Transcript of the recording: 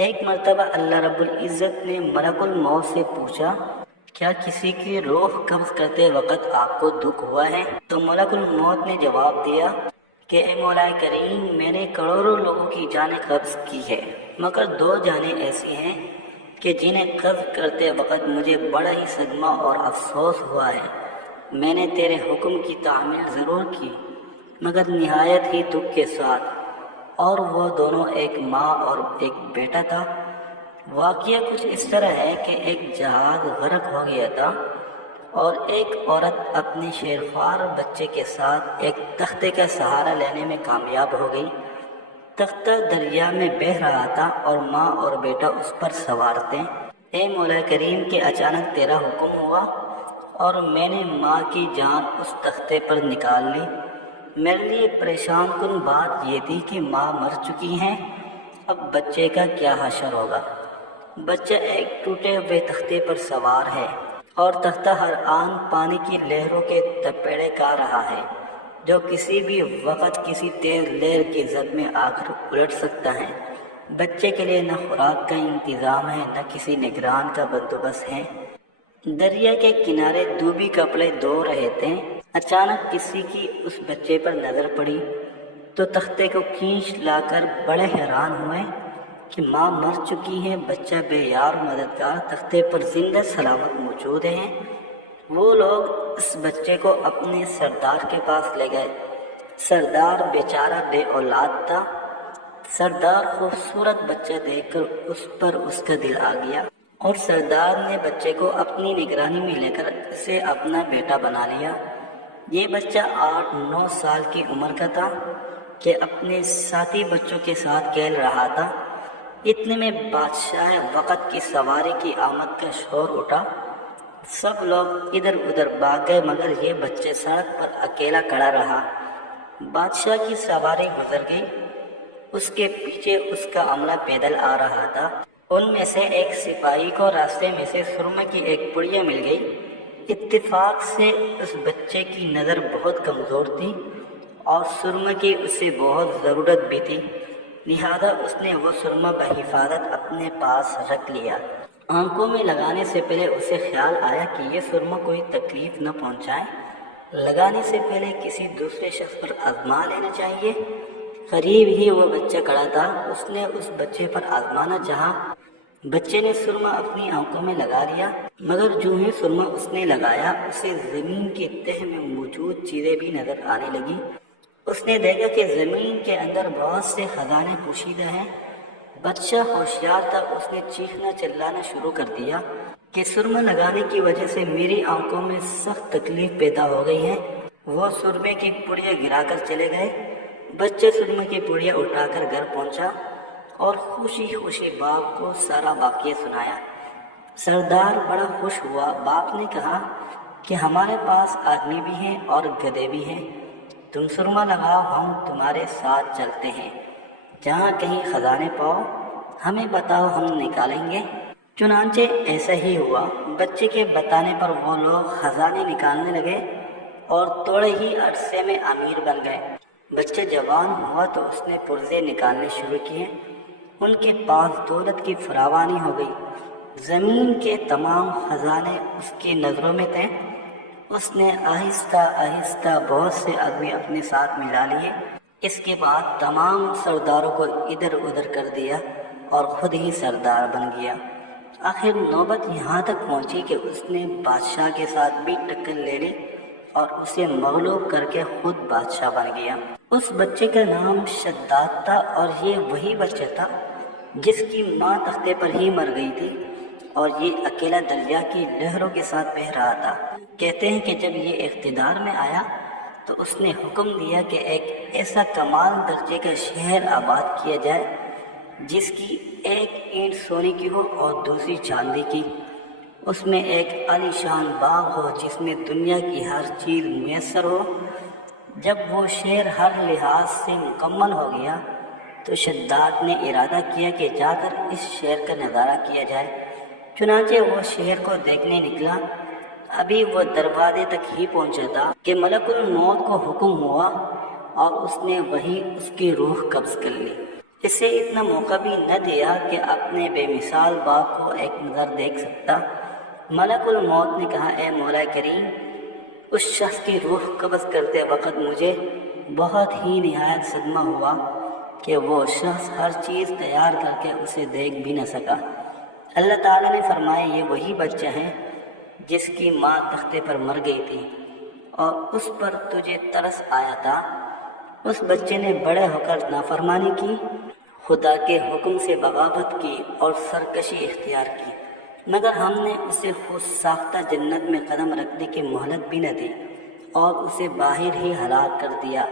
ایک مرتبہ اللہ رب العزت نے ملک الموت سے پوچھا، کیا کسی کی روح قبض کرتے وقت آپ کو دکھ ہوا ہے؟ تو ملک الموت نے جواب دیا کہ اے مولا کریم، میں نے کروڑوں لوگوں کی جانیں قبض کی ہے، مگر 2 جانیں ایسی ہیں کہ جنہیں قبض کرتے وقت مجھے بڑا ہی صدمہ اور افسوس ہوا ہے۔ میں نے تیرے حکم کی تعمیل ضرور کی مگر نہایت ہی دکھ کے ساتھ، اور وہ دونوں ایک ماں اور ایک بیٹا تھا۔ واقعہ کچھ اس طرح ہے کہ ایک جہاز غرق ہو گیا تھا اور ایک عورت اپنے شیرخوار بچے کے ساتھ ایک تختے کا سہارا لینے میں کامیاب ہو گئی۔ تختہ دریا میں بہہ رہا تھا اور ماں اور بیٹا اس پر سوار تھے۔ اے مولا کریم کہ اچانک تیرا حکم ہوا اور میں نے ماں کی جان اس تختے پر نکال لی۔ میرے لیے پریشان کن بات یہ تھی کہ ماں مر چکی ہیں، اب بچے کا کیا حشر ہوگا؟ بچہ ایک ٹوٹے ہوئے تختے پر سوار ہے اور تختہ ہر آن پانی کی لہروں کے تپیڑے کھا رہا ہے، جو کسی بھی وقت کسی تیز لہر کی زد میں آ کر الٹ سکتا ہے۔ بچے کے لیے نہ خوراک کا انتظام ہے، نہ کسی نگران کا بندوبست ہے۔ دریا کے کنارے دوبی کپڑے دھو رہے تھے، اچانک کسی کی اس بچے پر نظر پڑی تو تختے کو کھینچ لا کر بڑے حیران ہوئے کہ ماں مر چکی ہے، بچہ بے یار مددگار تختے پر زندہ سلامت موجود ہیں۔ وہ لوگ اس بچے کو اپنے سردار کے پاس لے گئے۔ سردار بیچارہ بے اولاد تھا۔ سردار خوبصورت بچہ دیکھ کر اس پر اس کا دل آ گیا اور سردار نے بچے کو اپنی نگرانی میں لے کر اسے اپنا بیٹا بنا لیا۔ یہ بچہ 8-9 سال کی عمر کا تھا کہ اپنے ساتھی بچوں کے ساتھ کھیل رہا تھا۔ اتنے میں بادشاہ وقت کی سواری کی آمد کا شور اٹھا۔ سب لوگ ادھر ادھر بھاگ گئے مگر یہ بچہ سڑک پر اکیلا کھڑا رہا۔ بادشاہ کی سواری گزر گئی، اس کے پیچھے اس کا عملہ پیدل آ رہا تھا۔ ان میں سے ایک سپاہی کو راستے میں سے سرمے کی ایک پڑیا مل گئی۔ اتفاق سے اس بچے کی نظر بہت کمزور تھی اور سرمے کی اسے بہت ضرورت بھی تھی، لہذا اس نے وہ سرمہ بحفاظت اپنے پاس رکھ لیا۔ آنکھوں میں لگانے سے پہلے اسے خیال آیا کہ یہ سرمہ کوئی تکلیف نہ پہنچائے، لگانے سے پہلے کسی دوسرے شخص پر آزما لینا چاہیے۔ قریب ہی وہ بچہ کھڑا تھا، اس نے اس بچے پر آزمانا چاہا۔ بچے نے سرمہ اپنی آنکھوں میں لگا لیا مگر جو ہی سرمہ اس نے لگایا اسے زمین کی تہہ میں موجود چیزیں بھی نظر آنے لگی۔ اس نے دیکھا کہ زمین کے اندر بہت سے خزانے پوشیدہ ہیں۔ بچہ ہوشیار تھا، اس نے چیخنا چلانا شروع کر دیا کہ سرمہ لگانے کی وجہ سے میری آنکھوں میں سخت تکلیف پیدا ہو گئی ہے۔ وہ سرمے کی پڑیا گرا کر چلے گئے۔ بچے سرمے کی پڑیا اٹھا کر گھر پہنچا اور خوشی خوشی باپ کو سارا واقعہ سنایا۔ سردار بڑا خوش ہوا۔ باپ نے کہا کہ ہمارے پاس آدمی بھی ہیں اور گدھے بھی ہیں، تم سرمہ لگاؤ، ہم تمہارے ساتھ چلتے ہیں، جہاں کہیں خزانے پاؤ ہمیں بتاؤ، ہم نکالیں گے۔ چنانچہ ایسا ہی ہوا۔ بچے کے بتانے پر وہ لوگ خزانے نکالنے لگے اور تھوڑے ہی عرصے میں امیر بن گئے۔ بچہ جوان ہوا تو اس نے پرزے نکالنے شروع کیے۔ ان کے پاس دولت کی فراوانی ہو گئی، زمین کے تمام خزانے اس کی نظروں میں تھے۔ اس نے آہستہ آہستہ بہت سے آدمی اپنے ساتھ ملا لیے۔ اس کے بعد تمام سرداروں کو ادھر ادھر کر دیا اور خود ہی سردار بن گیا۔ آخر نوبت یہاں تک پہنچی کہ اس نے بادشاہ کے ساتھ بھی ٹکر لے لی اور اسے مغلوب کر کے خود بادشاہ بن گیا۔ اس بچے کا نام شداد تھا اور یہ وہی بچہ تھا جس کی ماں تختے پر ہی مر گئی تھی اور یہ اکیلا دریا کی لہروں کے ساتھ بہہ رہا تھا۔ کہتے ہیں کہ جب یہ اقتدار میں آیا تو اس نے حکم دیا کہ ایک ایسا کمال درجے کا شہر آباد کیا جائے جس کی ایک اینٹ سونے کی ہو اور دوسری چاندی کی۔ اس میں ایک عالی شان باغ ہو جس میں دنیا کی ہر چیز میسر ہو۔ جب وہ شہر ہر لحاظ سے مکمل ہو گیا تو شداد نے ارادہ کیا کہ جا کر اس شہر کا نظارہ کیا جائے۔ چنانچہ وہ شہر کو دیکھنے نکلا۔ ابھی وہ دروازے تک ہی پہنچا تھا کہ ملک الموت کو حکم ہوا اور اس نے وہیں اس کی روح قبض کر لی۔ اسے اتنا موقع بھی نہ دیا کہ اپنے بے مثال باپ کو ایک نظر دیکھ سکتا۔ ملک الموت نے کہا، اے مولا کریم، اس شخص کی روح قبض کرتے وقت مجھے بہت ہی نہایت صدمہ ہوا کہ وہ شخص ہر چیز تیار کر کے اسے دیکھ بھی نہ سکا۔ اللہ تعالیٰ نے فرمایا، یہ وہی بچہ ہے جس کی ماں تختے پر مر گئی تھی اور اس پر تجھے ترس آیا تھا۔ اس بچے نے بڑے ہو کر نافرمانی کی، خدا کے حکم سے بغاوت کی اور سرکشی اختیار کی، مگر ہم نے اسے خود ساختہ جنت میں قدم رکھنے کی مہلت بھی نہ دی اور اسے باہر ہی ہلاک کر دیا۔